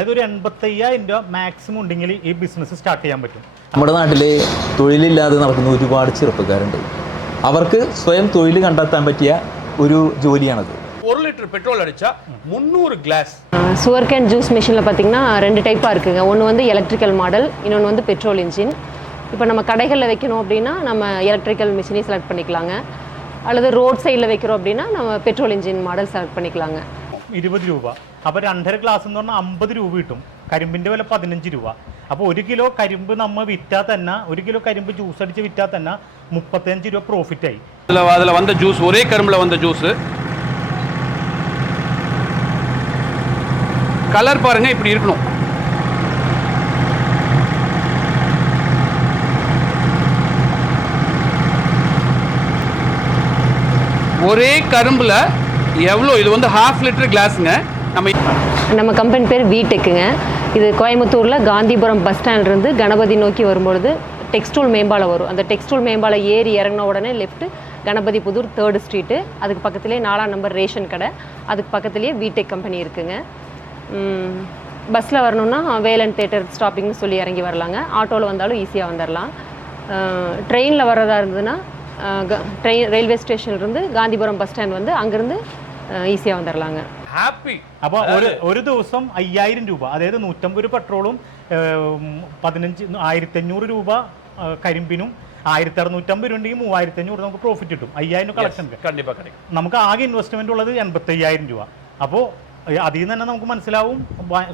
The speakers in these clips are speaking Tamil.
അതായത് ഒരു എൺപത്തയ്യായിരം രൂപ മാക്സിമം ഉണ്ടെങ്കിൽ ഈ ബിസിനസ് സ്റ്റാർട്ട് ചെയ്യാൻ പറ്റും നമ്മുടെ നാട്ടിൽ തൊഴിലില്ലാതെ നടക്കുന്ന ഒരുപാട് ചെറുപ്പക്കാരുണ്ട് അവർക്ക് സ്വയം തൊഴിൽ കണ്ടെത്താൻ പറ്റിയ ഒരു ജോലിയാണത് ஒரு லிட்டர் பெட்ரோல் அடிச்சா முந்நூறு கிளாஸ் சுகர் கேன் ஜூஸ் மிஷினில் பார்த்தீங்கன்னா ரெண்டு டைப்பாக இருக்குங்க ஒன்று வந்து எலக்ட்ரிக்கல் மாடல் இன்னொன்று வந்து பெட்ரோல் இன்ஜின் இப்போ நம்ம கடைகளில் வைக்கணும் அப்படின்னா நம்ம எலக்ட்ரிக்கல் மிஷினே செலக்ட் பண்ணிக்கலாங்க அல்லது ரோட் சைடில் வைக்கிறோம் அப்படின்னா நம்ம பெட்ரோல் இன்ஜின் மாடல் செலக்ட் பண்ணிக்கலாங்க ഇരുപത് രൂപ അപ്പോൾ രണ്ടര ഗ്ലാസ് എന്ന് പറഞ്ഞാൽ അമ്പത് രൂപ കിട്ടും കരിമ്പിൻ്റെ വില പതിനഞ്ച് രൂപ അപ്പോൾ ഒരു കിലോ കരിമ്പ് നമ്മൾ വിറ്റാൽ തന്നെ ഒരു കിലോ കരിമ്പ് ജ്യൂസ് അടിച്ച് വിറ്റാൽ തന്നെ മുപ്പത്തഞ്ച് രൂപ പ്രോഫിറ്റ് ആയി அதில் அதில் வந்த ஜூஸ் ஒரே கரும்பில் வந்த ஜூஸ் கலர் பாருங்க இப்படி இருக்கணும் ஒரே கரும்புல எவ்வளோ இது வந்து ஹாஃப் லிட்டர் கிளாஸுங்க நம்ம நம்ம கம்பெனி பேர் வீடெக்குங்க இது கோயம்புத்தூரில் காந்திபுரம் பஸ் ஸ்டாண்ட்லேருந்து கணபதி நோக்கி வரும்பொழுது டெக்ஸ்டூல் மேம்பாலம் வரும். அந்த டெக்ஸ்டூல் மேம்பாலம் ஏறி இறங்கின உடனே left Ganapathy Pudur third street அதுக்கு பக்கத்துலேயே நாலாம் நம்பர் ரேஷன் கடை அதுக்கு பக்கத்துலேயே வீடெக் கம்பெனி இருக்குங்க. பஸ்ஸில் வரணுன்னா வேலன் தேட்டர் ஸ்டாப்பிங்னு சொல்லி இறங்கி வரலாங்க. ஆட்டோவில் வந்தாலும் ஈஸியாக வந்துடலாம் ட்ரெயினில் வர்றதா இருந்ததுன்னா ட்ரெயின் ரயில்வே ஸ்டேஷன்லேருந்து காந்திபுரம் பஸ் ஸ்டாண்ட் வந்து அங்கேருந்து ஈஸியாக வந்துடலாங்க ഹാപ്പി. അപ്പോൾ ഒരു ഒരു ദിവസം അയ്യായിരം രൂപ അതായത് നൂറ്റമ്പത് പെട്രോളും പതിനഞ്ച് ആയിരത്തഞ്ഞൂറ് രൂപ കരിമ്പിനും ആയിരത്തി അറുന്നൂറ്റമ്പത് രൂപയുണ്ടെങ്കിൽ മൂവായിരത്തി അഞ്ഞൂറ് നമുക്ക് പ്രോഫിറ്റ് കിട്ടും. അയ്യായിരം കളക്ഷൻ നമുക്ക് ആകെ ഇൻവെസ്റ്റ്മെന്റ് ഉള്ളത് എൺപത്തി അയ്യായിരം രൂപ അപ്പോൾ അതിൽ നിന്ന് തന്നെ നമുക്ക് മനസ്സിലാവും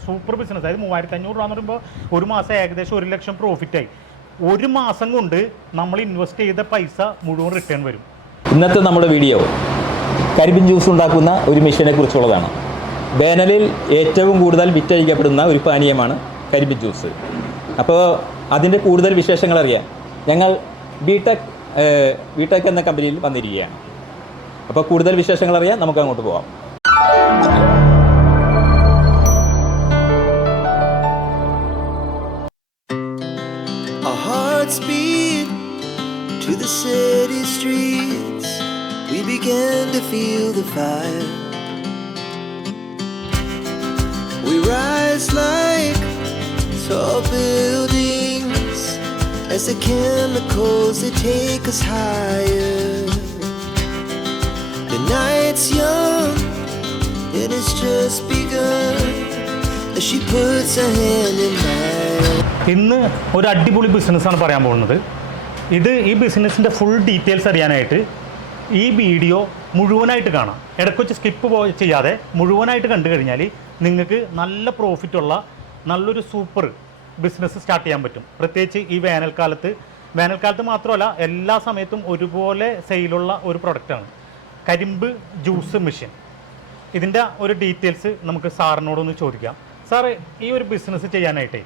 സൂപ്പർ ബിസിനസ് അതായത് മൂവായിരത്തി അഞ്ഞൂറ് രൂപ എന്ന് പറയുമ്പോൾ ഒരു മാസം ഏകദേശം ഒരു ലക്ഷം പ്രോഫിറ്റായി ഒരു മാസം കൊണ്ട് നമ്മൾ ഇൻവെസ്റ്റ് ചെയ്ത പൈസ മുഴുവൻ റിട്ടേൺ വരും. ഇന്നത്തെ നമ്മുടെ വീഡിയോ കരിമ്പിൻ ജ്യൂസ് ഉണ്ടാക്കുന്ന ഒരു മെഷീനെ കുറിച്ചുള്ളതാണ്. വേനലിൽ ഏറ്റവും കൂടുതൽ വിറ്റഴിക്കപ്പെടുന്ന ഒരു പാനീയമാണ് കരിമ്പിൻ ജ്യൂസ്. അപ്പോൾ അതിന്റെ കൂടുതൽ വിശേഷങ്ങൾ അറിയാൻ ഞങ്ങൾ ബിടെക് ബിടെക് എന്ന കമ്പനിയിൽ വന്നിരിക്കുകയാണ്. അപ്പോൾ കൂടുതൽ വിശേഷങ്ങൾ അറിയാൻ നമുക്ക് അങ്ങോട്ട് പോകാം fire. We rise like tall buildings as the chemicals they take us higher. The night's young, it has just begun as she puts hand in mine. ഇന്ന് ഒരു അടിപൊളി ബിസിനസ്സാണ് പറയാൻ പോകുന്നത് ഇത് ഈ ബിസിനസ്സിന്റെ ഫുൾ ഡീറ്റെയിൽസ് അറിയാനായിട്ട് ഈ വീഡിയോ മുഴുവനായിട്ട് കാണാം. ഇടയ്ക്ക് വെച്ച് സ്കിപ്പ് ചെയ്യാതെ മുഴുവനായിട്ട് കണ്ടു കഴിഞ്ഞാൽ നിങ്ങൾക്ക് നല്ല പ്രോഫിറ്റുള്ള നല്ലൊരു സൂപ്പർ ബിസിനസ് സ്റ്റാർട്ട് ചെയ്യാൻ പറ്റും. പ്രത്യേകിച്ച് ഈ വേനൽക്കാലത്ത്. വേനൽക്കാലത്ത് മാത്രമല്ല എല്ലാ സമയത്തും ഒരുപോലെ സെയിലുള്ള ഒരു പ്രൊഡക്റ്റാണ് കരിമ്പ് ജ്യൂസ് മെഷീൻ ഇതിന്റെ ഒരു ഡീറ്റെയിൽസ് നമുക്ക് സാറിനോടൊന്ന് ചോദിക്കാം. സാറ് ഈ ഒരു ബിസിനസ് ചെയ്യാനായിട്ടേ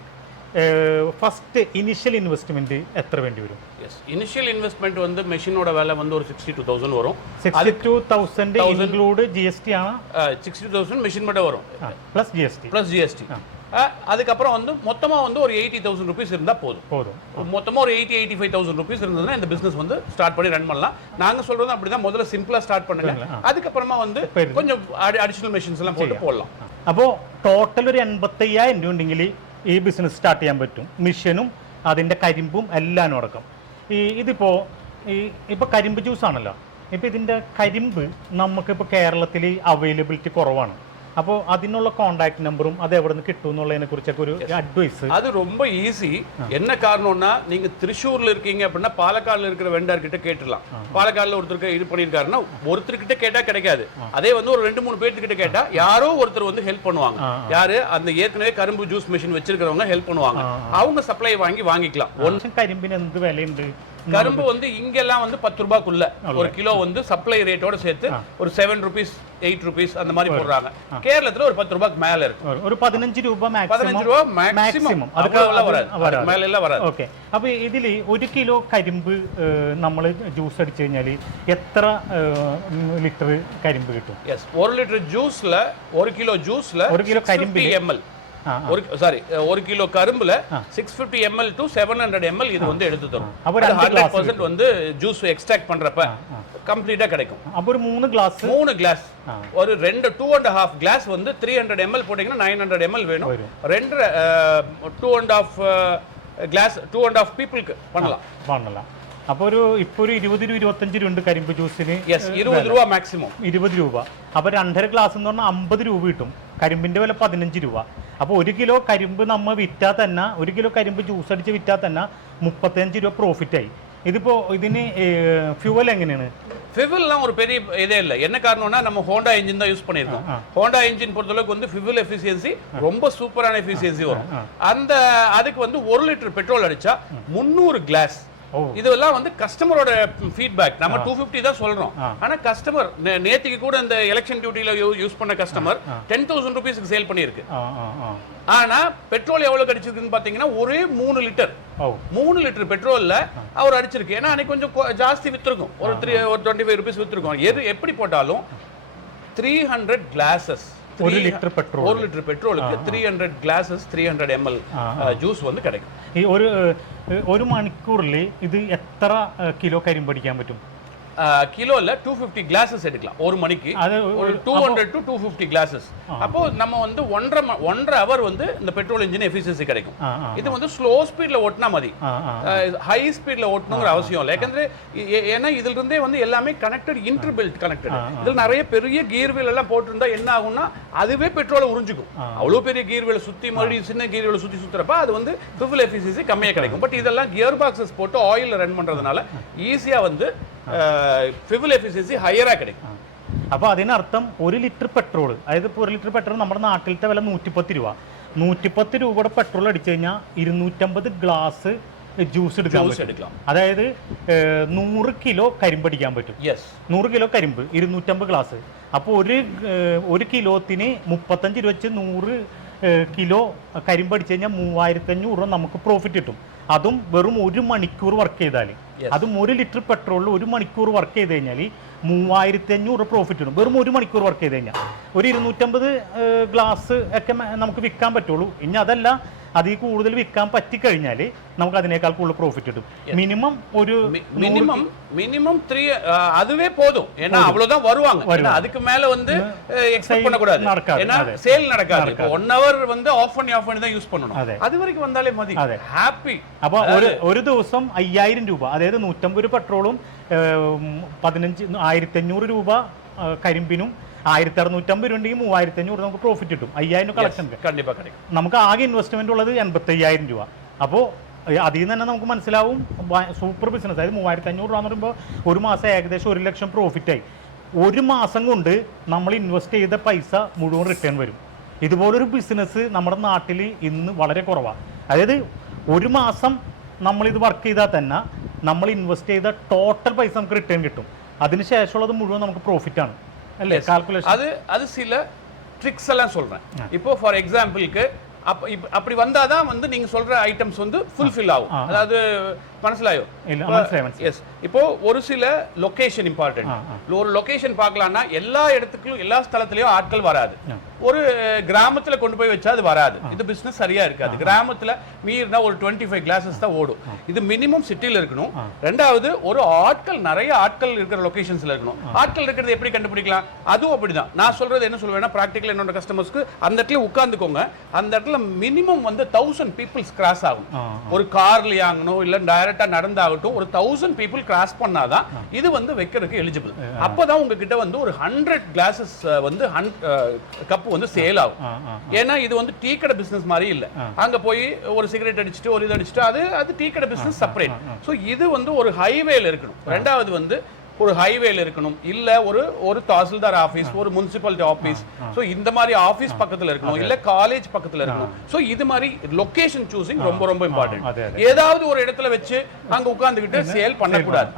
ഫസ്റ്റ് ഇനിഷ്യൽ ഇൻവെസ്റ്റ്മെന്റ് എത്ര വേണ്ടി വരും எஸ் இனிஷியல் இன்வெஸ்ட்மெண்ட் வந்து மெஷினோட விலை வந்து ஒரு சிக்ஸ்டி டூ தௌசண்ட் வரும் sixty two thousand include G S T ആണ് சிக்ஸ்டி தௌசண்ட் மெஷின் மட்டும் வரும் plus G S T plus GST அதுக்கப்புறம் வந்து மொத்தமாக வந்து ஒரு எயிட்டி தௌசண்ட் ருபீஸ் இருந்தால் போதும் പോതും மொத்தமாக ஒரு eighty eighty five thousand rupees இருந்ததுன்னா இந்த பிஸ்னஸ் வந்து ஸ்டார்ட் பண்ணி ரன் பண்ணலாம் நாங்கள் சொல்றது அப்படி தான் முதல்ல சிம்பிளாக ஸ்டார்ட் பண்ணுங்க அதுக்கப்புறமா வந்து இப்ப இது- கொஞ்சம் அடிஷனல் மெஷின்ஸ் எல்லாம் போட்டு போடலாம் അപ്പോൾ ടോട്ടൽ ഒരു എൺപത്തയ്യായിരം രൂപ ഉണ്ടെങ്കിൽ ഈ ബിസിനസ് സ്റ്റാർട്ട് ചെയ്യാൻ പറ്റും. മിഷനും അതിന്റെ കരിമ്പും എല്ലാം അടക്കം. ഈ ഇതിപ്പോൾ ഈ ഇപ്പോൾ കരിമ്പ് ജ്യൂസാണല്ലോ ഇപ്പോൾ ഇതിന്റെ കരിമ്പ് നമുക്കിപ്പോൾ കേരളത്തിൽ അവൈലബിലിറ്റി കുറവാണ്. അപ്പോൾ അതിനുള്ള കോണ്ടാക്ട് നമ്പറും അത് എവിടെ നിന്ന് കിട്ടും എന്നുള്ളതിനെ കുറിച്ചൊക്കെ ഒരു അഡ്വൈസ് அது ரொம்ப ஈஸி என்ன காரணம்னா நீங்க திருச்சூர்ல இருக்கீங்க அப்படின்னா பாலக்காடுல இருக்கிற வெண்டார் கிட்ட கேட்டுடலாம் பாலக்காடுல ஒருத்தருக்கு இது பண்ணியிருக்காருன்னா ஒருத்தர்கிட்ட கேட்டா கிடைக்காது அதே வந்து ஒரு ரெண்டு மூணு பேர்த்துக்கிட்ட கேட்டா யாரோ ஒருத்தர் வந்து ஹெல்ப் பண்ணுவாங்க யாரு அந்த ஏற்கனவே கரும்பு ஜூஸ் மிஷின் வச்சிருக்கிறவங்க ஹெல்ப் பண்ணுவாங்க அவங்க சப்ளை வாங்கி வாங்கிக்கலாம் ഒന്ന് കരിമ്പിന് എന്ത് വിലയുണ്ട് கரும்பு வந்து இங்கெல்லாம் வந்து பத்து ரூபாய்க்குள்ள ஒரு கிலோ வந்து சப்ளை ரேட்டோட சேர்த்து ஒரு செவன் ருபீஸ் எயிட் ருபீஸ் அந்த மாதிரி போடுறாங்க கேரளத்துல ஒரு பத்து ரூபாய்க்கு மேல இருக்கு ഒരു പതിനഞ്ച് രൂപ பதினஞ்சு ரூபா மேக்ஸிமம் அவ்வளவு வராது அதுக்கு மேல எல்லாம் வராது ഓക്കെ അപ്പൊ ഇതിൽ ഒരു കിലോ കരിമ്പ് നമ്മൾ ജ്യൂസ് അടിച്ചു കഴിഞ്ഞാൽ എത്ര ലിറ്റർ കരിമ്പ് കിട്ടും எஸ் ஒரு லிட்டர் ஜூஸ்ல ஒரு கிலோ ஜூஸ்ல ஒரு கிலோ கரும்பில் எம்எல் ஆ, ஒரு சாரி ஒரு kilo கரும்புல six fifty ML to seven hundred ML இது வந்து எடுத்து தரும் அப்போ ரெண்டு ஹண்ட்ரட் glass பர்சன்ட் வந்து ஜூஸ் எக்ஸ்ட்ராக்ட் பண்றப்ப கம்ப்ளீட்டா கிடைக்கும் അപ്പോൾ ஒரு மூணு கிளாஸ் மூணு கிளாஸ் ஒரு ரெண்டு டூ அண்ட் ஹாஃப் கிளாஸ் வந்து த்ரீ ஹண்ட்ரட் எம்எல் போட்டிங்கன்னா நைன் ஹண்ட்ரட் எம்எல் வேணும் ரெண்டு two and half glass two and half பீப்புளுக்கு பண்ணலாம் பண்ணலாம் അപ്പോൾ ഒരു ഇപ്പോൾ ഒരു ഇരുപത് രൂപ ഇരുപത്തഞ്ച് രൂപ ഉണ്ട് കരിമ്പ് ജ്യൂസിന് எஸ் இருபது ரூபா மேக்ஸிமம் ഇരുപത് രൂപ അപ്പോൾ രണ്ടര ഗ്ലാസ് എന്ന് പറഞ്ഞാൽ അമ്പത് രൂപ കിട്ടും കരിമ്പിന്റെ വില പതിനഞ്ച് രൂപ അപ്പോൾ ഒരു കിലോ കരിമ്പ് നമ്മ വിറ്റാൽ തന്നെ ഒരു കിലോ കരിമ്പ് ജ്യൂസ് അടിച്ച് വിറ്റാൽ തന്നെ മുപ്പത്തഞ്ച് രൂപ പ്രോഫിറ്റ് ആയി ഇതിപ്പോ ഇതിന് ഫ്യൂവൽ എങ്ങനെയാണ് ஃபிவில்லாம் ஒரு பெரிய இதே இல்லை என்ன காரணம்னா நம்ம ஹோண்டா இன்ஜின் தான் யூஸ் பண்ணியிருக்கோம் ஹோண்டா இன்ஜின் பொறுத்தளவுக்கு வந்து ஃபிவில் எஃபிஷியன்சி ரொம்ப சூப்பரான எஃபிஷியன்சி வரும் அந்த அதுக்கு வந்து ஒரு லிட்டர் பெட்ரோல் அடிச்சா முந்நூறு கிளாஸ் ஓ. இதெல்லாம் வந்து கஸ்டமரோட ஃபீட்பேக் நம்ம டூ ஃபிஃப்டி தான் சொல்றோம். ஆனா கஸ்டமர் நேத்திக்கு கூட இந்த எலெக்ஷன் டியூட்டியில யூஸ் பண்ண கஸ்டமர் டென் தௌசண்ட் ருபீஸ்க்கு சேல் பண்ணியிருக்கு. ஆனா பெட்ரோல் எவ்வளவு கிடைச்சிருக்குன்னு பாத்தீங்கன்னா ஒரே மூணு லிட்டர் மூணு லிட்டர் பெட்ரோல்ல அவர் அடிச்சிருக்கு. ஏன்னா அன்னைக்கு கொஞ்சம் ஜாஸ்தி வித்திருக்கும். ஒரு த்ரீ ஒரு டுவெண்ட்டி ஃபைவ் ருபீஸ் வித்திருக்கும். எது எப்படி போட்டாலும் த்ரீ ஹண்ட்ரட் கிளாஸஸ் ஒரு லிட்டர் பெட்ரோல் ஒரு லிட்டர் பெட்ரோலுக்கு three hundred glasses three hundred ML juice வந்து கிடைக்கும் ഈ ഒരു ഏഹ്, ഒരു മണിക്കൂറിൽ ഇത് എത്ര ഏഹ്, കിലോ കരിമ്പ് അടിക്കാൻ പറ്റും கிலோவில் டூ ஃபிஃப்டி கிளாஸஸ் எடுக்கலாம். ஒரு மணிக்கு. ஒரு two hundred to two fifty glasses அப்போ நம்ம வந்து ஒன்றரை ஒன்றரை ஹவர் வந்து இந்த பெட்ரோல் இன்ஜின் எஃபிஷியன்சி கிடைக்கும். இது வந்து ஸ்லோ ஸ்பீடில் ஓட்டினா மதி. ஹை ஸ்பீடில் ஓட்டணுங்கிற அவசியம் இல்லை. ஏಕೆಂದ್ರೆ ஏன்னா இதுல இருந்தே வந்து எல்லாமே கனெக்டட் இன்டர் கனெக்டட் இதில் நிறைய பெரிய கியர் வீல் எல்லாம் போட்டிருந்தா என்ன ஆகும்னா அதுவே பெட்ரோலை உறிஞ்சிக்கும். அவ்வளோ பெரிய கியர் வீலை சுற்றி மறுபடியும் சின்ன கியர் வீலை சுற்றி சுற்றுறப்ப அது வந்து ஃபிஃபில் எஃபிசியன்சி கம்மியாக கிடைக்கும். பட் இதெல்லாம் கியர் பாக்ஸஸ் போட்டு ஆயில் ரன் பண்ணுறதுனால ஈஸியாக வந்து ഫ്യൂവൽ എഫിഷ്യൻസി ഹയർ ആക്കിടക്കും അപ്പോൾ അതിനർത്ഥം ഒരു ലിറ്റർ പെട്രോൾ അതായത് ഇപ്പോൾ ഒരു ലിറ്റർ പെട്രോൾ നമ്മുടെ നാട്ടിലത്തെ വില നൂറ്റിപ്പത്ത് രൂപ. നൂറ്റിപ്പത്ത് രൂപയുടെ പെട്രോൾ അടിച്ചു കഴിഞ്ഞാൽ ഇരുന്നൂറ്റമ്പത് ഗ്ലാസ് ജ്യൂസ് എടുക്കാൻ പറ്റും. അതായത് നൂറ് കിലോ കരിമ്പ് അടിക്കാൻ പറ്റും. നൂറ് കിലോ കരിമ്പ് ഇരുന്നൂറ്റമ്പത് ഗ്ലാസ് അപ്പോൾ ഒരു ഒരു കിലോത്തിന് മുപ്പത്തഞ്ച് രൂപ വെച്ച് നൂറ് കിലോ കരിമ്പ് അടിച്ചു കഴിഞ്ഞാൽ മൂവായിരത്തി അഞ്ഞൂറ് രൂപ നമുക്ക് പ്രോഫിറ്റ് കിട്ടും. അതും വെറും ഒരു മണിക്കൂർ വർക്ക് ചെയ്താൽ അതും ഒരു ലിറ്റർ പെട്രോളിൽ ഒരു മണിക്കൂർ വർക്ക് ചെയ്ത് കഴിഞ്ഞാൽ മൂവായിരത്തി അഞ്ഞൂറ് പ്രോഫിറ്റ് വരും വെറും ഒരു മണിക്കൂർ വർക്ക് ചെയ്ത് കഴിഞ്ഞാൽ ഒരു ഇരുന്നൂറ്റമ്പത് ഗ്ലാസ് ഒക്കെ നമുക്ക് വിൽക്കാൻ പറ്റുള്ളൂ. ഇനി അതല്ല അതിൽ കൂടുതൽ വിൽക്കാൻ പറ്റിക്കഴിഞ്ഞാൽ നമുക്ക് അതിനേക്കാൾ കൂടുതൽ പ്രോഫിറ്റ് കിട്ടും മിനിമം ഒരു നൂറ് மினிமம் மினிமம் த்ரீ அதுவே போதும் ஏன்னா அவ்வளவுதான் வருவாங்க ஏன்னா அதுக்கு மேல வந்து எக்ஸ்பெக்ட் sale பண்ணக்கூடாது நடக்காது, ஏன்னா அதே. சேல் நடக்காது இப்போ ஒன் ஹவர் வந்து ஆஃப் பண்ணி ஆஃப் பண்ணி தான் யூஸ் பண்ணணும் அதே. அது வரைக்கும் வந்தாலே மதி அதே. ஹாப்பி അപ്പൊ ഒരു ഒരു ദിവസം അയ്യായിരം രൂപ അതായത് നൂറ്റമ്പത് രൂപ പെട്രോളും ഏം, പതിനഞ്ച് ആയിരത്തി അഞ്ഞൂറ് രൂപ ആ, കരിമ്പിനും ആയിരത്തി അറുന്നൂറ്റമ്പത് രൂപയും മൂവായിരത്തി അഞ്ഞൂറ് നമുക്ക് പ്രോഫിറ്റ് കിട്ടും. അയ്യായിരം കളക്ഷൻ കണ്ടിപ്പാ നമുക്ക് ആകെ ഇൻവെസ്റ്റ്മെന്റ് ഉള്ളത് എൺപത്തി അയ്യായിരം രൂപ അപ്പോൾ അതിൽ നിന്ന് തന്നെ നമുക്ക് മനസ്സിലാവും സൂപ്പർ ബിസിനസ് അതായത് മൂവായിരത്തി അഞ്ഞൂറ് രൂപ എന്ന് പറയുമ്പോൾ ഒരു മാസം ഏകദേശം ഒരു ലക്ഷം പ്രോഫിറ്റായി ഒരു മാസം കൊണ്ട് നമ്മൾ ഇൻവെസ്റ്റ് ചെയ്ത പൈസ മുഴുവൻ റിട്ടേൺ വരും. ഇതുപോലൊരു ബിസിനസ് നമ്മുടെ നാട്ടിൽ ഇന്ന് വളരെ കുറവാണ് അതായത് ഒരു മാസം നമ്മളിത് വർക്ക് ചെയ്താൽ തന്നെ നമ്മൾ ഇൻവെസ്റ്റ് ചെയ്ത ടോട്ടൽ പൈസ നമുക്ക് റിട്ടേൺ കിട്ടും. അതിന് ശേഷമുള്ളത് മുഴുവൻ നമുക്ക് പ്രോഫിറ്റാണ് அது அது சில ட்ரிக்ஸ் எல்லாம் சொல்றேன். இப்போ ஃபார் எக்ஸாம்பிளுக்கு அப்ப இப்ப- அப்படி வந்தாதான் வந்து நீங்க சொல்ற ஐட்டம்ஸ் வந்து ஃபுல்ஃபில் ஆகும். அதாவது മനസ്സിലായി, മനസ്സിലായി. எஸ் இப்போ ஒரு சில லொகேஷன் இம்பார்ட்டன்ட் ஒரு லொகேஷன் பார்க்கலாம்னா எல்லா இடத்துக்கும் எல்லா ஸ்தலத்திலயும் ஆட்கள் வராது ஒரு கிராமத்துல கொண்டு போய் வச்சா அது வராது இது பிசினஸ் சரியா இருக்காது கிராமத்துல மீறினா ஒரு டுவெண்ட்டி ஃபைவ் கிளாஸஸ் தான் ஓடும் இது மினிமம் சிட்டில இருக்கணும் ரெண்டாவது ஒரு ஆட்கள் நிறைய ஆட்கள் இருக்கிற லொகேஷன்ஸ்ல இருக்கணும் ஆட்கள் இருக்கிறது எப்படி கண்டுபிடிக்கலாம் அதுவும் அப்படிதான் நான் சொல்றது என்ன சொல்லுவேன்னா ப்ராக்டிக்கல் என்னோட கஸ்டமர்ஸ்க்கு அந்த இடத்துல உட்காந்துக்கோங்க அந்த இடத்துல மினிமம் வந்து தௌசண்ட் பீப்புள்ஸ் கிராஸ் ஆகும் ஒரு கார்ல ஆகணும் இல்ல டைரக்டா நடந்தாகட்டும் ஒரு தௌசண்ட் பீப்புள் கிராஸ் பண்ணாதான் இது வந்து வைக்கிறதுக்கு எலிஜிபிள் அப்பதான் உங்ககிட்ட வந்து ஒரு ஹண்ட்ரட் கிளாஸஸ் வந்து கப் வந்து சேல் ஆகும். ஏன்னா இது வந்து டீ கடை பிசினஸ் மாதிரி இல்ல. அங்க போய் ஒரு சிகரெட் அடிச்சுட்டு ஒரு இது அடிச்சுட்டு அது அது டீ கடை பிசினஸ் செப்பரேட் சோ இது வந்து ஒரு ஹைவேல இருக்கணும். ரெண்டாவது வந்து ஒரு ஹைவேல இருக்கணும் இல்ல ஒரு ஒரு தாசில்தார் ஆபீஸ் ஒரு முனிசிபாலிட்டி ஆபீஸ் சோ இந்த மாதிரி ஆபீஸ் பக்கத்துல இருக்கணும் இல்ல காலேஜ் பக்கத்துல இருக்கணும். சோ இது மாதிரி லொகேஷன் சூசிங் ரொம்ப ரொம்ப இம்பார்ட்டன்ட் ஏதாவது ஒரு இடத்துல வச்சு அங்க உட்கார்ந்துகிட்டு சேல் பண்ணக்கூடாது.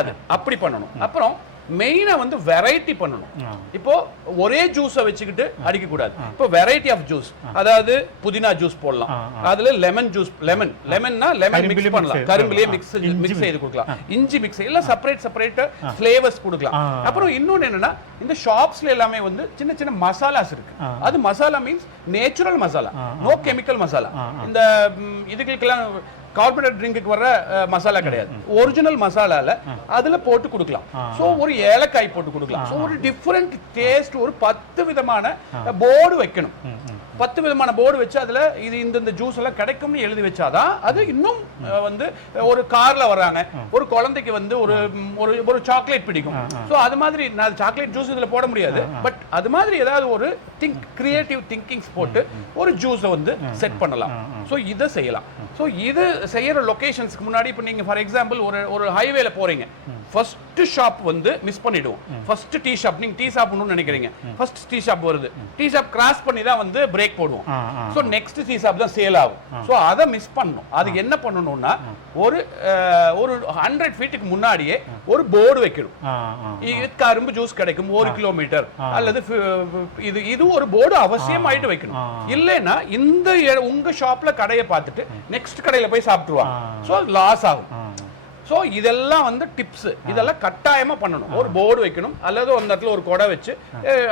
அது அப்படி பண்ணணும். அப்புறம் மெயினா வந்து வெரைட்டி பண்ணணும். இப்போ ஒரே ஜூஸை வச்சுக்கிட்டு அடிக்க கூடாது இப்போ வெரைட்டி ஆஃப் ஜூஸ் அதாவது புதினா ஜூஸ் போடலாம். அதுல லெமன் ஜூஸ் லெமன் லெமன்னா லெமன் மிக்ஸ் பண்ணலாம். செய்து- கரும்பிலே ஆ, மிக்ஸ் மிக்ஸ். செய்து கொடுக்கலாம். இஞ்சி மிக்ஸ் எல்லாம் செப்பரேட் செப்பரேட் ஃப்ளேவர்ஸ் கொடுக்கலாம். அப்புறம் இன்னொன்னு என்னன்னா இந்த ஷாப்ஸ்ல எல்லாமே வந்து சின்ன சின்ன மசாலாஸ் இருக்கு. அது masala means natural masala. No chemical masala. இந்த இதுகளுக்கெல்லாம் கார்பரேட் ட்ரிங்க்கு வர மசாலா கிடையாது. ஒரிஜினல் மசாலால அதுல போட்டு கொடுக்கலாம். சோ ஒரு ஏலக்காய் போட்டு கொடுக்கலாம். சோ ஒரு டிஃபரெண்ட் டேஸ்ட் ஒரு பத்து விதமான போர்டு வைக்கணும். பத்து விதமான போர்டு வச்சு அதுல இது இந்த இந்த ஜூஸ் எல்லாம் கிடைக்கும்னு எழுதி வச்சாதான் அது இன்னும் வந்து ஒரு கார்ல வர்றாங்க. ஒரு குழந்தைக்கு வந்து ஒரு ஒரு ஒரு சாக்லேட் பிடிக்கும். சோ அது மாதிரி நான் சாக்லேட் ஜூஸ் இதுல போட முடியாது. பட் அது மாதிரி ஏதாவது ஒரு திங்க் கிரியேட்டிவ் திங்கிங்ஸ் போட்டு ஒரு ஜூஸை வந்து செட் பண்ணலாம். சோ இதை செய்யலாம். சோ இது செய்யற லொகேஷன்ஸ்க்கு முன்னாடி இப்போ நீங்க ஃபார் எக்ஸாம்பிள் ஒரு ஒரு ஹைவேல போறீங்க. ஃபர்ஸ்ட் ஷாப் வந்து மிஸ் பண்ணிடுவோம். ஃபர்ஸ்ட் டீ ஷாப் நீங்க டீ சாப்பிடணும்னு நினைக்கிறீங்க. ஃபர்ஸ்ட் டீ ஷாப் வருது. டீ ஷாப் கிராஸ் பண்ணி தான் வந்து பிரேக் போடுவோம். ஆ, ஆ. சோ நெக்ஸ்ட் ஷாப் தான் சேல் ஆகும். சோ அதை மிஸ் பண்ணணும். அது என்ன பண்ணணும்னா ஒரு ஒரு ஹண்ட்ரட் ஃபீட்டுக்கு முன்னாடியே ஒரு போர்டு வைக்கணும். கரும்பு ஜூஸ் கிடைக்கும் ஒரு கிலோமீட்டர் அல்லது இது இது ஒரு போர்டு அவசியமாயிட்டு வைக்கணும். ஆ. இல்லைன்னா இந்த உங்க ஷாப்ல கடையை பார்த்துட்டு நெக்ஸ்ட் கடையில போய் சாப்பிட்டுருவாங்க. சோ லாஸ் ஆகும். சோ இதெல்லாம் வந்து டிப்ஸ் இதெல்லாம் கட்டாயமா பண்ணணும். ஒரு போர்டு வைக்கணும். அல்லது அந்த இடத்துல ஒரு கொடை வச்சு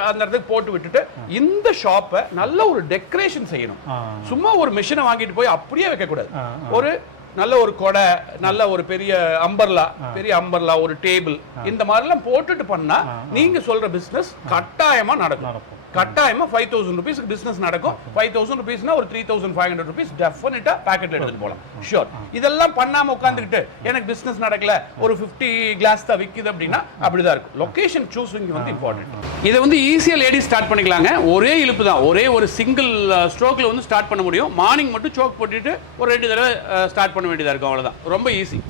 அந்த இடத்துக்கு போட்டு விட்டுட்டு இந்த ஷாப்பை நல்ல ஒரு டெக்கரேஷன் செய்யணும். சும்மா ஒரு மிஷினை வாங்கிட்டு போய் அப்படியே வைக்க கூடாது ஆ, ஒரு நல்ல ஒரு கொடை நல்ல ஒரு பெரிய அம்பர்லா பெரிய அம்பர்லா ஒரு டேபிள் இந்த மாதிரிலாம் போட்டுட்டு பண்ணா நீங்க சொல்ற பிசினஸ் கட்டாயமா நடக்கும். கட்டாயமாக ஃபைவ் தௌசண்ட் ருபீஸ்க்கு பிஸ்னஸ் நடக்கும். ஃபைவ் தௌசண்ட் ருபீஸ்னா ஒரு three thousand five hundred rupees டெஃபினட்டாக பேக்கெட்ல எடுத்து போகலாம் ஷோர் இதெல்லாம் பண்ணாம உட்காந்துக்கிட்டு எனக்கு பிஸ்னஸ் நடக்கல ஒரு 50 கிளாஸ் தான் விற்கிது அப்படின்னா அப்படிதான் இருக்கும். லொக்கேஷன் சூஸிங் வந்து இம்பார்ட்டன்ட் இதை வந்து ஈஸியாக லேடிஸ் ஸ்டார்ட் பண்ணிக்கலாங்க. ஒரே இழுப்பு தான். ஒரே ஒரு சிங்கிள் ஸ்ட்ரோக்கில் uh, வந்து ஸ்டார்ட் பண்ண முடியும். மார்னிங் மட்டும் சோக் போட்டுட்டு ஒரு ரெண்டு தடவை uh, ஸ்டார்ட் பண்ண வேண்டியதாக இருக்கும். அவ்வளோதான் ரொம்ப ஈஸி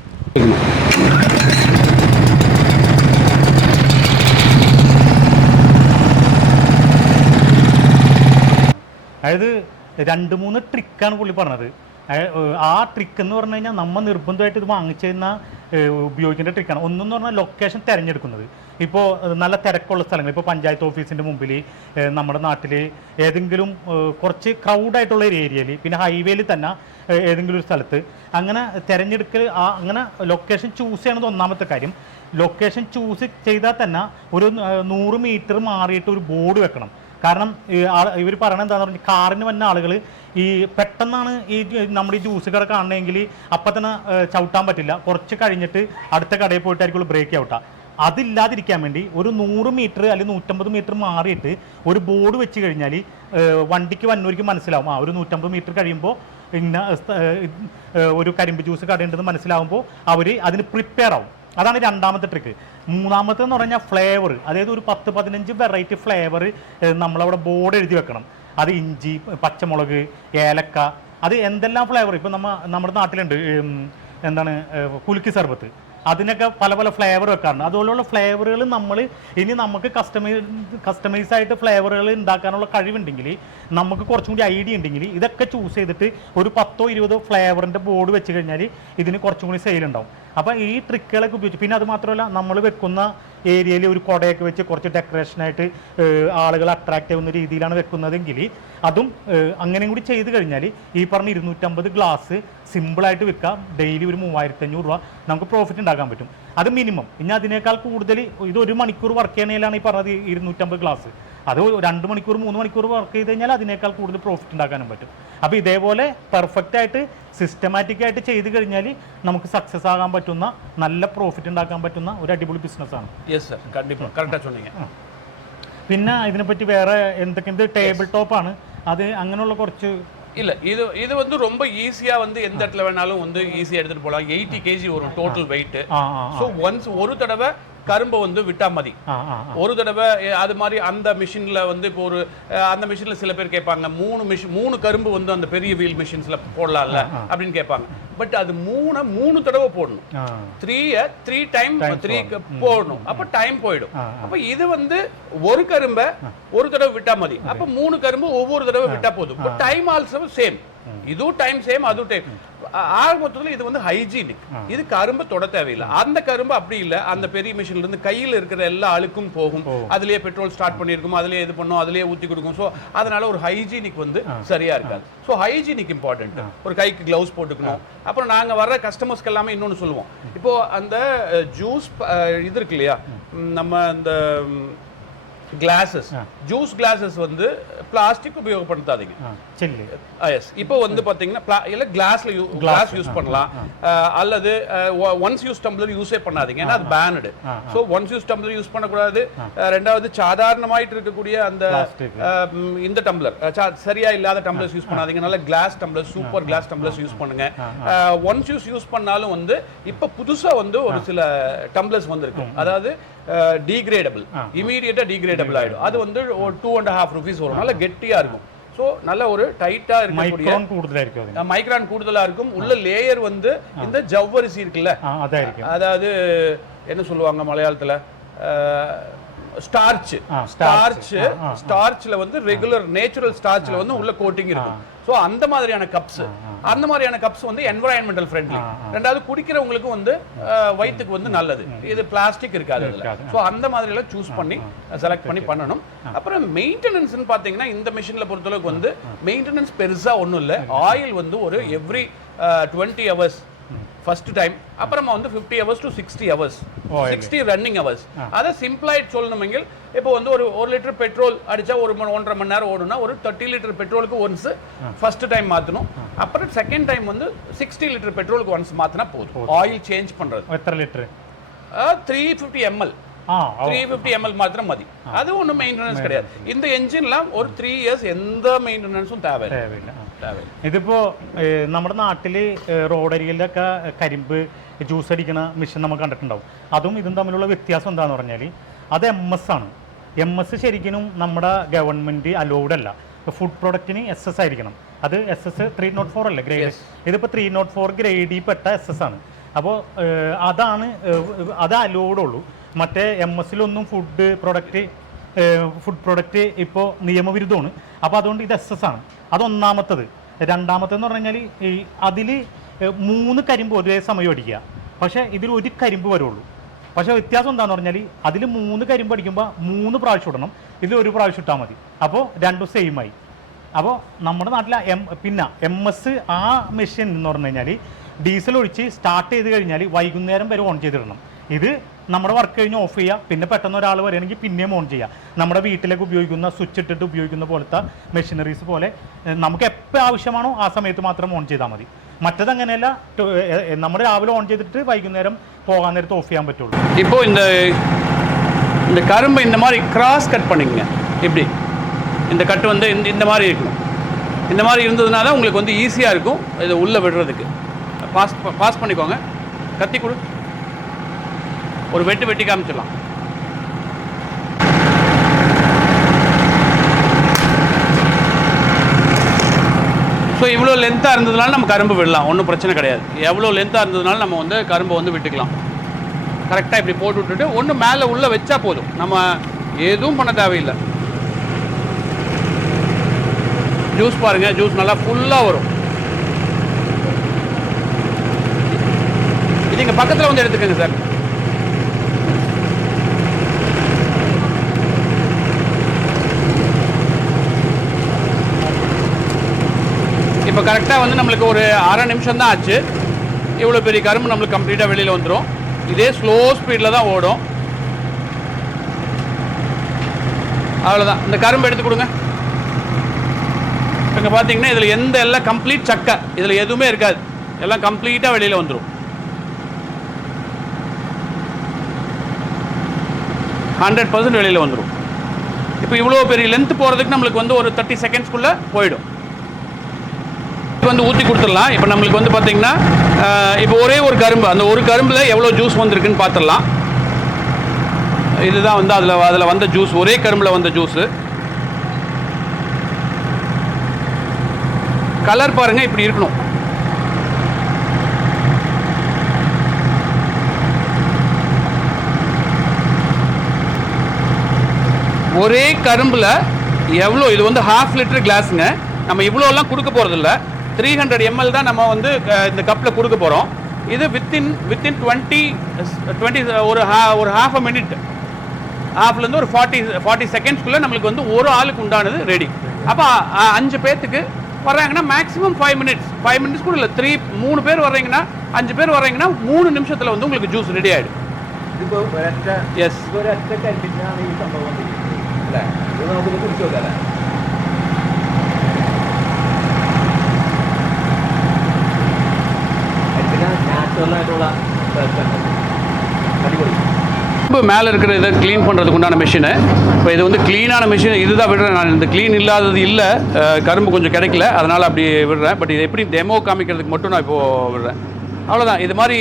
അതായത് രണ്ട് മൂന്ന് ട്രിക്കാണ് പുള്ളി പറഞ്ഞത്. ആ ട്രിക്ക് എന്ന് പറഞ്ഞു കഴിഞ്ഞാൽ നമ്മൾ നിർബന്ധമായിട്ട് ഇത് വാങ്ങിച്ചു കഴിഞ്ഞാൽ ഉപയോഗിക്കേണ്ട ട്രിക്കാണ് ഒന്നെന്ന് പറഞ്ഞാൽ ലൊക്കേഷൻ തിരഞ്ഞെടുക്കുന്നത്. ഇപ്പോൾ നല്ല തിരക്കുള്ള സ്ഥലങ്ങൾ ഇപ്പോൾ പഞ്ചായത്ത് ഓഫീസിന്റെ മുമ്പിൽ നമ്മുടെ നാട്ടിൽ ഏതെങ്കിലും കുറച്ച് ക്രൗഡായിട്ടുള്ള ഒരു ഏരിയയിൽ പിന്നെ ഹൈവേയിൽ തന്നെ ഏതെങ്കിലും ഒരു സ്ഥലത്ത് അങ്ങനെ തിരഞ്ഞെടുക്കൽ ആ അങ്ങനെ ലൊക്കേഷൻ ചൂസ് ചെയ്യണത് ഒന്നാമത്തെ കാര്യം ലൊക്കേഷൻ ചൂസ് ചെയ്താൽ തന്നെ ഒരു നൂറ് മീറ്റർ മാറിയിട്ട് ഒരു ബോർഡ് വെക്കണം. കാരണം ഇവർ പറയണത് എന്താണെന്ന് പറഞ്ഞാൽ കാറിന് വന്ന ആളുകൾ ഈ പെട്ടെന്നാണ് ഈ നമ്മുടെ ഈ ജ്യൂസ് കട കാണണമെങ്കിൽ അപ്പം തന്നെ ചവിട്ടാൻ പറ്റില്ല. കുറച്ച് കഴിഞ്ഞിട്ട് അടുത്ത കടയിൽ പോയിട്ടായിരിക്കും ബ്രേക്ക് ഔട്ടാ അതില്ലാതിരിക്കാൻ വേണ്ടി ഒരു നൂറ് മീറ്റർ അല്ലെങ്കിൽ നൂറ്റമ്പത് മീറ്റർ മാറിയിട്ട് ഒരു ബോർഡ് വെച്ച് കഴിഞ്ഞാൽ വണ്ടിക്ക് വന്നവർക്ക് മനസ്സിലാവും. ആ ഒരു നൂറ്റമ്പത് മീറ്റർ കഴിയുമ്പോൾ ഇന്ന ഒരു കരിമ്പ് ജ്യൂസ് കടയുണ്ടെന്ന് മനസ്സിലാവുമ്പോൾ അവർ അതിന് പ്രിപ്പയർ ആവും. അതാണ് രണ്ടാമത്തെ ട്രിക്ക് മൂന്നാമത്തെ എന്ന് പറഞ്ഞാൽ ഫ്ലേവർ അതായത് ഒരു പത്ത് പതിനഞ്ച് വെറൈറ്റി ഫ്ലേവർ നമ്മളവിടെ ബോർഡ് എഴുതി വെക്കണം. അത് ഇഞ്ചി പച്ചമുളക് ഏലക്ക അത് എന്തെല്ലാം ഫ്ലേവർ ഇപ്പം നമ്മ നമ്മുടെ നാട്ടിലുണ്ട് എന്താണ് കുലുക്കി സർബത്ത്. അതിനൊക്കെ പല പല ഫ്ലേവർ വെക്കാറുണ്ട്. അതുപോലെയുള്ള ഫ്ലേവറുകൾ നമ്മൾ ഇനി നമുക്ക് കസ്റ്റമൈ കസ്റ്റമൈസ് ആയിട്ട് ഫ്ലേവറുകൾ ഉണ്ടാക്കാനുള്ള കഴിവുണ്ടെങ്കിൽ നമുക്ക് കുറച്ചും കൂടി ഐഡിയ ഉണ്ടെങ്കിൽ ഇതൊക്കെ ചൂസ് ചെയ്തിട്ട് ഒരു പത്തോ ഇരുപതോ ഫ്ലേവറിന്റെ ബോർഡ് വെച്ച് കഴിഞ്ഞാൽ ഇതിന് കുറച്ചും കൂടി സെയിൽ ഉണ്ടാവും. അപ്പോൾ ഈ ട്രിക്കുകളൊക്കെ ഉപയോഗിച്ച് പിന്നെ അത് മാത്രമല്ല നമ്മൾ വെക്കുന്ന ഏരിയയിൽ ഒരു കുടയൊക്കെ വെച്ച് കുറച്ച് ഡെക്കറേഷനായിട്ട് ആളുകൾ അട്രാക്റ്റ് ആവുന്ന രീതിയിലാണ് വെക്കുന്നതെങ്കിൽ അതും അങ്ങനെയും കൂടി ചെയ്ത് കഴിഞ്ഞാൽ ഈ പറഞ്ഞ ഇരുന്നൂറ്റമ്പത് ഗ്ലാസ് സിമ്പിളായിട്ട് വിൽക്കാം ഡെയിലി ഒരു മൂവായിരത്തി അഞ്ഞൂറ് രൂപ നമുക്ക് പ്രോഫിറ്റ് ഉണ്ടാക്കാൻ പറ്റും. അത് മിനിമം ഇനി അതിനേക്കാൾ കൂടുതൽ ഇത് ഒരു മണിക്കൂർ വർക്ക് ചെയ്യണേലാണ് ഈ പറഞ്ഞത് ഇരുന്നൂറ്റമ്പത് ഗ്ലാസ് അത് ഒരു രണ്ട് മണിക്കൂർ മൂന്ന് മണിക്കൂർ വർക്ക് ചെയ്ത് കഴിഞ്ഞാൽ അതിനേക്കാൾ കൂടുതൽ പ്രോഫിറ്റ് ഉണ്ടാക്കാനും പറ്റും അപ്പോൾ ഇതേപോലെ പെർഫെക്റ്റ് ആയിട്ട് സിസ്റ്റമാറ്റിക് ആയിട്ട് ചെയ്ത് കഴിഞ്ഞാൽ നമുക്ക് സക്സസ് ആകാൻ പറ്റുന്ന നല്ല പ്രോഫിറ്റ് ഉണ്ടാക്കാൻ പറ്റുന്ന ഒരു അടിപൊളി ബിസിനസ്സാണ് எஸ் சார் கண்டிப்பா கரெக்டா சொன்னீங்க പിന്നെ ഇതിനെപ്പറ്റി വേറെ എന്തൊക്കെ ഇത് ടേബിൾ ടോപ്പാണ് അത് അങ്ങനെയുള്ള കുറച്ച് இல்ல இது இது வந்து ரொம்ப ஈஸியா வந்து எந்த இடத்துல வேணாலும் வந்து ஈஸியா எடுத்துட்டு போலாம் எயிட்டி கேஜி வரும் டோட்டல் வெயிட் ആ ആ ஸோ ஒன்ஸ் ஒரு தடவை கரும்பை வந்து விட்டா மதி. ஒரு தடவை அது மாதிரி அந்த மிஷினில் வந்து இப்போ ஒரு அந்த மிஷினில் சில பேர் கேட்பாங்க மூணு மிஷின் மூணு கரும்பு வந்து அந்த பெரிய வீல் மிஷின்ஸில் போடலாம்ல? அப்படின்னு கேட்பாங்க. பட் அது மூணு மூணு தடவை போடணும். த்ரீயை த்ரீ டைம் த்ரீ போடணும். அப்போ டைம் போயிடும். அப்போ இது வந்து ஒரு கரும்பை ஒரு தடவை விட்டா மதி. அப்போ மூணு கரும்பு ஒவ்வொரு தடவை விட்டா போதும். டைம் ஆல்சோ சேம் இதுவும் டைம் சேம் அதுவும் டைம் ஆ- ஆக மொத்தத்துல இது வந்து ஹைஜீனிக் இது கரும்பு தொட தேவையில்லை. அந்த கரும்பு அப்படி இல்ல. அந்த பெரிய மிஷின்ல இருந்து கையில இருக்கிற எல்லா அழுக்கும் போகும். அதுலயே பெட்ரோல் ஸ்டார்ட் பண்ணிருக்கும் அதுலயே இது பண்ணும் அதுலயே ஊத்தி கொடுக்கும். சோ அதனால ஒரு ஹைஜீனிக் வந்து சரியா இருக்காது. சோ ஹைஜீனிக் இம்பார்ட்டன்ட் ஒரு கைக்கு கிளவுஸ் போட்டுக்கணும். அப்புறம் நாங்க வர்ற கஸ்டமர்ஸ்க்கு எல்லாமே இன்னொன்னு சொல்லுவோம். இப்போ அந்த ஜூஸ் இது இருக்கு இல்லையா? நம்ம அந்த கிளாஸஸ் ஜூஸ் கிளாஸஸ் வந்து பிளாஸ்டிக் உபயோகப்படுத்தாதீங்க. சில்லு. எஸ் இப்போ வந்து பாத்தீங்கன்னா pla- இல்ல கிளாஸ்ல கிளாஸ் யூஸ் பண்ணலாம். அல்லது ஒன்ஸ் யூஸ் டம்ளர் யூஸே பண்ணாதீங்க. ஏன்னா அது banned so once use tumbler use பண்ணக்கூடாது. ரெண்டாவது சாதாரணமாயிட்டு இருக்கக்கூடிய அந்த இந்த டம்ளர் சரியா இல்லாத டம்ளர்ஸ் யூஸ் பண்ணாதீங்க. நல்ல glass tumbler super glass tumblers use பண்ணுங்க. ஒன்ஸ் யூஸ் யூஸ் பண்ணாலும் வந்து இப்ப புதுசா வந்து ஒரு சில டம்ளர்ஸ் வந்திருக்கு. அதாவது டீக்ரேடபிள் இமீடியட்டாக டீக்ரேடபிள் ஆகிடும் அது வந்து ஒரு டூ அண்ட் ஹாஃப் ருபீஸ் வரும். நல்லா கெட்டியாக இருக்கும். ஸோ நல்ல ஒரு டைட்டாக இருக்கக்கூடிய கூடுதலாக இருக்கும் மைக்ரான் கூடுதலாக இருக்கும். உள்ள லேயர் வந்து இந்த ஜவ்வரிசி இருக்குல்ல. அதாவது என்ன சொல்லுவாங்க மலையாளத்தில்? Starch starch. ஸ்டார்ச்ல வந்து ரெகுலர் நேச்சுரல் ஸ்டார்ச்ல வந்து உள்ள கோட்டிங் இருக்கும். சோ அந்த மாதிரியான கப்ஸ் அந்த மாதிரியான கப்ஸ் வந்து என்வரான்மெண்டல் ஃப்ரெண்ட்லி ரெண்டாவது குடிக்கிறவங்களுக்கு வந்து அஹ், வயித்துக்கு வந்து நல்லது. இது பிளாஸ்டிக் இருக்காது. சோ அந்த மாதிரி எல்லாம் சூஸ் பண்ணி செலக்ட் பண்ணி பண்ணணும். அப்புறம் மெயின்டெனன்ஸ்னு பாத்தீங்கன்னா இந்த மிஷின்ல பொறுத்தளவுக்கு வந்து மெயின்டெனன்ஸ் பெருசா ஒண்ணும் இல்ல. ஆயில் வந்து ஒரு every twenty hours first time அப்புறமா வந்து fifty hours to sixty hours sixty running hours அதை சிம்பிளாயிட் சொல்லணுமெங்கில் இப்போ வந்து ஒரு ஒரு லிட்டர் பெட்ரோல் அடித்தா ஒரு மணி ஒன்றரை மணி நேரம் ஓடுனா ஒரு தேர்ட்டி லிட்டர் பெட்ரோலுக்கு ஒன்ஸ் ஃபர்ஸ்ட் டைம் மாற்றணும் அப்புறம் செகண்ட் டைம் வந்து சிக்ஸ்டி லிட்டர் பெட்ரோலுக்கு ஒன்ஸ் மாற்றினா போதும். ஆயில் சேஞ்ச் பண்ணுறது எத்தனை litre three fifty ML three fifty ML மாத்திரம் மதி அது ஒன்றும் மெயின்டெனன்ஸ் கிடையாது இந்த என்ஜின்லாம் ஒரு த்ரீ ഇയേഴ്സ് എന്ത് മെയിന്റനൻസും തേവയില്ല ഇതിപ്പോ നമ്മുടെ നാട്ടിൽ റോഡരികിലൊക്കെ കരിമ്പ് ജ്യൂസ് അടിക്കുന്ന മെഷീൻ നമ്മൾ കണ്ടിട്ടുണ്ടാവും. അതും ഇതും തമ്മിലുള്ള വ്യത്യാസം എന്താന്ന് പറഞ്ഞാൽ അത് എം എസ് ആണ്. എം എസ് ശരിക്കും നമ്മുടെ ഗവൺമെന്റ് അലോഡ് അല്ല. ഫുഡ് പ്രൊഡക്റ്റിന് എസ് എസ് ആയിരിക്കണം. അത് S S three nought four അല്ലേ ഗ്രേഡ് ഇതിപ്പോ ത്രീ നോട്ട് ഫോർ ഗ്രേഡിൽ പെട്ട എസ് എസ് ആണ്. അപ്പോൾ അതാണ് അത് അലോഡുള്ളൂ മറ്റേ എം എസിലൊന്നും ഫുഡ് പ്രൊഡക്റ്റ് ഫുഡ് പ്രൊഡക്റ്റ് ഇപ്പോൾ നിയമവിരുദ്ധമാണ്. അപ്പോൾ അതുകൊണ്ട് ഇത് എസ് എസ് ആണ്. അതൊന്നാമത്തത് രണ്ടാമത്തെന്ന് പറഞ്ഞു കഴിഞ്ഞാൽ ഈ അതിൽ മൂന്ന് കരിമ്പ് ഒരേ സമയം അടിക്കുക. പക്ഷേ ഇതിൽ ഒരു കരിമ്പ് വരുള്ളൂ പക്ഷേ വ്യത്യാസം എന്താണെന്ന് പറഞ്ഞാൽ അതിൽ മൂന്ന് കരിമ്പ് അടിക്കുമ്പോൾ മൂന്ന് പ്രാവശ്യം ഇടണം. ഇതിൽ ഒരു പ്രാവശ്യം ഇട്ടാൽ മതി. അപ്പോൾ രണ്ടും സെയിം ആയി. അപ്പോൾ നമ്മുടെ നാട്ടിലെ എം പിന്നെ എം എസ് ആ മെഷീൻ എന്ന് പറഞ്ഞു കഴിഞ്ഞാൽ ഡീസൽ ഒഴിച്ച് സ്റ്റാർട്ട് ചെയ്ത് കഴിഞ്ഞാൽ വൈകുന്നേരം വരെ ഓൺ ചെയ്തിടണം. ഇത് നമ്മുടെ വർക്ക് കഴിഞ്ഞ് ഓഫ് ചെയ്യുക പിന്നെ പെട്ടെന്ന് ഒരാൾ വരികയാണെങ്കിൽ പിന്നെയും ഓൺ ചെയ്യുക നമ്മുടെ വീട്ടിലേക്ക് ഉപയോഗിക്കുന്ന സ്വിച്ച് ഇട്ടിട്ട് ഉപയോഗിക്കുന്ന പോലത്തെ മെഷീനറീസ് പോലെ ഏഹ്, നമുക്ക് എപ്പോൾ ആവശ്യമാണോ ആ സമയത്ത് മാത്രം ഓൺ ചെയ്താൽ മതി മറ്റത് അങ്ങനെയല്ല നമ്മൾ രാവിലെ ഓൺ ചെയ്തിട്ട് വൈകുന്നേരം പോകാൻ നേരത്ത് ഓഫ് ചെയ്യാൻ പറ്റുള്ളൂ இப்போ இந்த இந்த கரும்பை இந்த மாதிரி கிராஸ் கட் பண்ணிக்கங்க இப்படி இந்த கட்டு வந்து இந்த இந்த மாதிரி இருக்கணும் இந்த மாதிரி இருந்ததுனால உங்களுக்கு வந்து ஈஸியாக இருக்கும் இதை உள்ளே விடுறதுக்கு பாஸ் பாஸ் பண்ணிக்கோங்க கத்தி கொடு ஒரு வெட்டு வெட்டி காமிச்சிடலாம். ஸோ இவ்வளோ லென்த்தாக இருந்ததுனால நம்ம கரும்பு விடலாம். ஒன்றும் பிரச்சனை கிடையாது. எவ்வளோ லென்த்தாக இருந்ததுனால நம்ம வந்து கரும்பை வந்து விட்டுக்கலாம். கரெக்டாக இப்படி போட்டு விட்டுட்டு ஒன்று மேலே உள்ளே வச்சா போதும். நம்ம எதுவும் பண்ண தேவையில்லை. ஜூஸ் பாருங்க ஜூஸ் நல்லா ஃபுல்லாக வரும். இது இங்கே பக்கத்தில் வந்து எடுத்துக்கோங்க சார். இப்போ கரெக்டாக வந்து நம்மளுக்கு ஒரு அரை நிமிஷம் தான் ஆச்சு. இவ்வளோ பெரிய கரும்பு நம்மளுக்கு கம்ப்ளீட்டாக வெளியில் வந்துடும் இதே ஸ்லோ ஸ்பீடில் தான் ஓடும். அவ்வளோதான் இந்த கரும்பு எடுத்து கொடுங்க. இங்கே பார்த்தீங்கன்னா இதில் எந்த எல்லாம் கம்ப்ளீட் சக்கை. இதில் எதுவுமே இருக்காது. எல்லாம் கம்ப்ளீட்டாக வெளியில் வந்துடும் ஹண்ட்ரட் பர்சன்ட் வெளியில் வந்துடும் இப்போ இவ்வளோ பெரிய லென்த் போகிறதுக்கு நம்மளுக்கு வந்து ஒரு தேர்ட்டி செகண்ட்ஸ்க்குள்ளே போயிடும். வந்து ஊற்றி கொடுத்துடலாம். இப்போ நம்மளுக்கு வந்து பார்த்தீங்கன்னா இப்போ ஒரே ஒரு கரும்பு அந்த ஒரு கரும்பில் எவ்வளோ ஜூஸ் வந்திருக்குன்னு பார்த்துடலாம் இதுதான் வந்து அதில் அதில் வந்த ஜூஸ் ஒரே கரும்பில் வந்த ஜூஸு கலர் பாருங்க இப்படி இருக்கணும். ஒரே கரும்பில் எவ்வளோ இது வந்து ஹாஃப் லிட்டர் கிளாஸுங்க நம்ம இவ்வளோலாம் கொடுக்க போகிறதில்ல த்ரீ ஹண்ட்ரட் எம்எல் தான் நம்ம வந்து இந்த கப்பில் கொடுக்க போகிறோம் இது வித்தின் வித்தின் டுவெண்ட்டி டுவெண்ட்டி ஒரு ஹா ஒரு ஹாஃப் அ மினிட் ஹாஃப்லேருந்து ஒரு ஃபார்ட்டி ஃபார்ட்டி செகண்ட்ஸ்குள்ளே நம்மளுக்கு வந்து ஒரு ஆளுக்கு உண்டானது ரெடி அப்போ அஞ்சு பேர்த்துக்கு வர்றாங்கன்னா maximum five minutes five minutes கூட இல்லை த்ரீ மூணு பேர் வர்றீங்கன்னா அஞ்சு பேர் வர்றீங்கன்னா மூணு நிமிஷத்தில் வந்து உங்களுக்கு ஜூஸ் ரெடி ஆகிடும் எஸ் ரொம்ப மேலே இருக்கிற இதை க்ளீன் பண்ணுறதுக்கு உண்டான மிஷினு இப்போ இது வந்து க்ளீனான மிஷின் இதுதான் விடுறேன் நான். இந்த க்ளீன் இல்லாதது இல்லை. கரும்பு கொஞ்சம் கிடைக்கல. அதனால் அப்படி விடுறேன். பட் இது எப்படி டெமோ காமிக்கிறதுக்கு மட்டும் நான் இப்போது விடுறேன். அவ்வளோதான் இது மாதிரி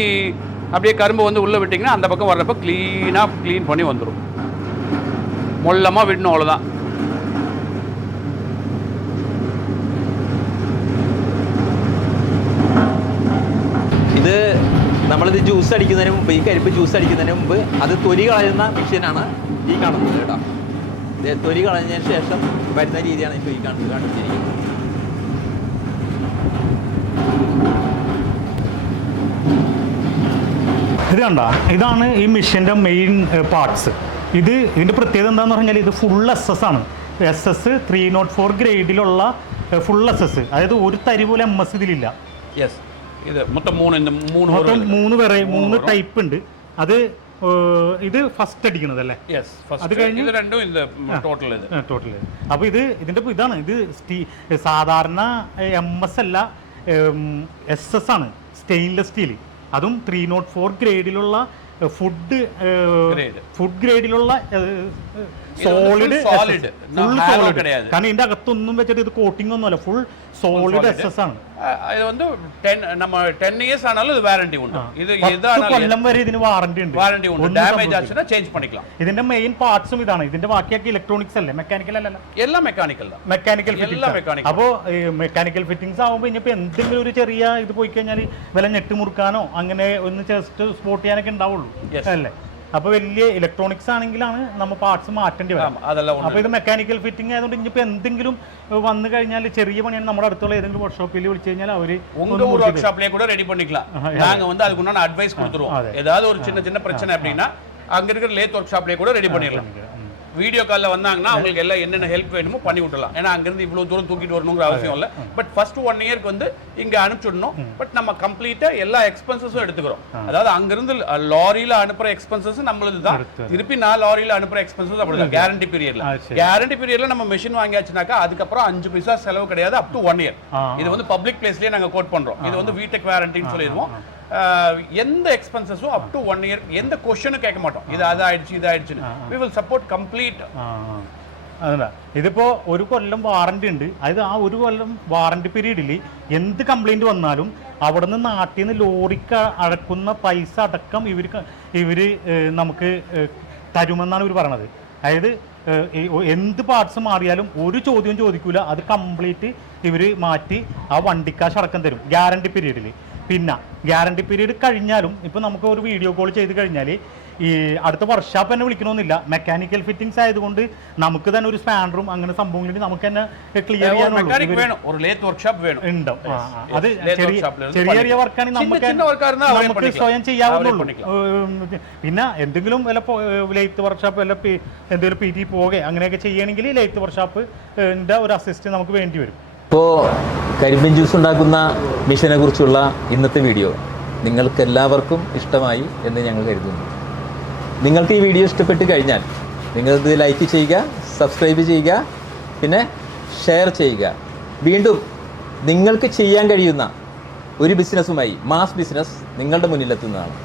அப்படியே கரும்பு வந்து உள்ளே விட்டிங்கன்னா அந்த பக்கம் வர்றப்ப க்ளீனாக க்ளீன் பண்ணி வந்துடும் மொல்லமாக விடணும் அவ்வளோதான் നമ്മളിത് ജ്യൂസ് അടിക്കുന്നതിന് മുമ്പ് ഈ കരിപ്പ് ജ്യൂസ് അടിക്കുന്നതിന് മുമ്പ് അത് തൊലി കളയുന്ന മെഷീനാണ് ഈ കാണുന്നത് കേട്ടോ. തൊലി കളഞ്ഞതിന് ശേഷം വരുന്ന രീതിയാണ് ഇപ്പോൾ ഈ കാണുന്നത് കാണിച്ചിരിക്കുന്നത്. ഇത് കണ്ട ഇതാണ് ഈ മെഷീന്റെ മെയിൻ പാർട്സ് ഇത് ഇതിന്റെ പ്രത്യേകത എന്താണെന്ന് പറഞ്ഞാൽ ഇത് ഫുൾ എസ് എസ് ആണ്. S S three nought four ഗ്രേഡിലുള്ള full S S അതായത് ഒരു തരി പോലും എം എസ് ഇതിലില്ല. எஸ் ഇത് മൊത്തം മൂന്ന് മൂന്ന് മൊത്തം മൂന്ന് വെറൈറ്റി മൂന്ന് ടൈപ്പ് ഉണ്ട് അത് ഇത് ഫസ്റ്റ് അടിക്കണതല്ലേ? അത് കഴിഞ്ഞ് രണ്ടും ഇത് ടോട്ടൽ ഇത്. ടോട്ടൽ അപ്പോൾ ഇത്. ഇതിന്റെ ഇതാണ്. ഇത് സ്റ്റീ സാധാരണ എം എസ് അല്ല എസ് എസ് ആണ് സ്റ്റെയിൻലെസ് സ്റ്റീൽ അതും ത്രീ നോട്ട് ഫോർ ഗ്രേഡിലുള്ള ഫുഡ് ഫുഡ് ഗ്രേഡിലുള്ള ഇത് வந்து solid full solid. Full No, hollow solid கிடையாது. കാരണം ഇതിന്റെ അകത്തൊന്നും വെച്ചിട്ട് ഇത് കോട്ടിംഗ് ഒന്നുമല്ല full solid solid. S S ആണ് அஹ், இது வந்து டென் நம்ம டென் இயர்ஸ் ஆனாலும் இது வாரண்டி உண்டு இது പത്ത് எதானாலும் കൊല്ലം വരെ ഇതിന് വാറണ്ടി ഉണ്ട് வாரண்டி உண்டு ഒന്നും டேமேஜ் സംഭവിക്കില്ല. ஆச்சுன்னா சேஞ்ச் பண்ணிக்கலாம் ഇതിന്റെ മെയിൻ പാർട്സും ഇതാണ് ഇതിന്റെ ബാക്കിയൊക്കെ ഇലക്ട്രോണിക്സ് അല്ലേ മെക്കാനിക്കൽ അല്ലല്ലോ எல்லாம் மெக்கானிக்கல் தான் മെക്കാനിക്കൽ എല്ലാം ഫിറ്റിംഗ്സ് mechanical. അപ്പോൾ മെക്കാനിക്കൽ ഫിറ്റിംഗ്സ് ആകുമ്പോൾ ഇനിയിപ്പോൾ എന്തെങ്കിലും ഒരു ചെറിയ ഇത് പോയി കഴിഞ്ഞാൽ വില ഞെട്ട് മുറുക്കാനോ അങ്ങനെ ഒന്ന് ജസ്റ്റ് സ്പോട്ട് ചെയ്യാനൊക്കെ ഉണ്ടാവുള്ളൂ Yes. അല്ലേ അപ്പോൾ വലിയ ഇലക്ട്രോണിക്സ് ആണെങ്കിലാണ് നമ്മൾ പാർട്സ് മാറ്റേണ്ടി വരും ஆமா அதெல்லாம் അപ്പോൾ ஒன்று ഇത് മെക്കാനിക്കൽ ഫിറ്റിംഗ് ആയതുകൊണ്ട് ഇനിയിപ്പോൾ എന്തെങ്കിലും ഏഹ്, വന്നു കഴിഞ്ഞാൽ ചെറിയ പണിയാണ് നമ്മുടെ അടുത്തുള്ള ഏതെങ്കിലും വർക്ക്ഷോപ്പിൽ വിളിച്ചു കഴിഞ്ഞാൽ അവർ உங்க ஊர் ஒர்க் ஷாப்லயே கூட ரெடி பண்ணிக்கலாம் நாங்க வந்து அதுக்கு உண்டான அட்வைஸ் கொடுத்துருவோம் அதே. ஏதாவது ஒரு சின்ன சின்ன பிரச்சனை அப்படின்னா அங்க இருக்கிற லேத் ஒர்க் ஷாப்லயே கூட ரெடி பண்ணிடலாம் வீடியோ காலில் வந்தாங்கன்னா அவங்களுக்கு எல்லாம் என்னென்ன ஹெல்ப் வேணுமோ பண்ணி விட்டுலாம் ஏன்னா அங்கிருந்து இவ்வளவு தூரம் தூக்கிட்டு வரணுங்கிற அவசியம் இல்லை. பட் ஃபர்ஸ்ட் ஒன் இயர்க்கு வந்து இங்க அனுப்பிச்சுடணும். பட் நம்ம கம்ப்ளீட்டா எல்லா எக்ஸ்பென்சஸும் எடுத்துக்கிறோம். அதாவது அங்கிருந்து லாரியில அனுப்புற எக்ஸ்பென்சஸ் நம்மளது தான். திருப்பி நான் லாரியில அனுப்புற எக்ஸ்பென்சஸ் அப்படிதான். கேரண்டி பீரியட்ல. கேரண்டி பீரியட்ல நம்ம மெஷின் வாங்கியாச்சுனாக்கா அதுக்கப்புறம் அஞ்சு பைசா செலவு கிடையாது அப் டு ஒன் இயர் இது வந்து பப்ளிக் பிளேஸ்லயே நாங்க கோட் பண்றோம். இது வந்து வீட்டுக்கு வாரண்டின்னு சொல்லிடுவோம். எந்த எக்ஸ்பென்சஸும் அப் டு ஒன் இயர் எந்த கொஸ்டினும் கேட்க மாட்டோம் இது அது ஆயிடுச்சு இது ஆயிடுச்சுன்னு வி வில் சப்போர்ட் கம்ப்ளீட் ആ അതല്ല ഇതിപ്പോ ഒരു കൊല്ലം വാറണ്ടി ഉണ്ട് അതായത് ആ ഒരു കൊല്ലം വാറണ്ടി പീരീഡിൽ എന്ത് കംപ്ലൈന്റ് വന്നാലും അവിടെ നിന്ന് നാട്ടിൽ നിന്ന് ലോറിക്ക് അടക്കുന്ന പൈസ അടക്കം ഇവർ ഇവർ നമുക്ക് ഏഹ്, തരുമെന്നാണ് ഇവർ പറയണത് അതായത് ഏഹ്, ഈ ഒ- എന്ത് പാർട്സ് മാറിയാലും ഒരു ചോദ്യവും ചോദിക്കൂല അത് കംപ്ലീറ്റ് ഇവർ മാറ്റി ആ വണ്ടിക്കാശ് അടക്കം തരും ഗ്യാരണ്ടി പീരീഡിൽ പിന്നെ ഗ്യാരണ്ടി പീരീഡ് കഴിഞ്ഞാലും ഇപ്പം നമുക്ക് ഒരു വീഡിയോ കോൾ ചെയ്ത് കഴിഞ്ഞാൽ ഈ അടുത്ത വർക്ക്ഷോപ്പ് തന്നെ വിളിക്കണമെന്നില്ല. മെക്കാനിക്കൽ ഫിറ്റിംഗ്സ് ആയതുകൊണ്ട് നമുക്ക് തന്നെ ഒരു സ്പാനറും അങ്ങനെ സംഭവം നമുക്ക് തന്നെ ക്ലിയർ ചെയ്യാനുള്ളൂ. ഉണ്ട്? അത് ചെറിയ ചെറിയ വർക്കാണെങ്കിൽ നമുക്ക് സ്വയം ചെയ്യാവുന്നുള്ളൂ. പിന്നെ എന്തെങ്കിലും വല്ല ലേത്ത് വർക്ക്ഷോപ്പ് വല്ല എന്തെങ്കിലും പി ടി പോകെ അങ്ങനെയൊക്കെ ചെയ്യണമെങ്കിൽ ലേത്ത് വർക്ക്ഷോപ്പ് ഒരു അസിസ്റ്റ് നമുക്ക് വേണ്ടി വരും. ഇപ്പോൾ കരിമ്പിൻ ജ്യൂസ് ഉണ്ടാക്കുന്ന മിഷനെ കുറിച്ചുള്ള ഇന്നത്തെ വീഡിയോ നിങ്ങൾക്ക് എല്ലാവർക്കും ഇഷ്ടമായി എന്ന് ഞങ്ങൾ കരുതുന്നു. നിങ്ങൾക്ക് ഈ വീഡിയോ ഇഷ്ടപ്പെട്ട് കഴിഞ്ഞാൽ നിങ്ങളിത് ലൈക്ക് ചെയ്യുക സബ്സ്ക്രൈബ് ചെയ്യുക പിന്നെ ഷെയർ ചെയ്യുക. വീണ്ടും നിങ്ങൾക്ക് ചെയ്യാൻ കഴിയുന്ന ഒരു ബിസിനസ്സുമായി മാസ് ബിസിനസ് നിങ്ങളുടെ മുന്നിലെത്തുന്നതാണ്.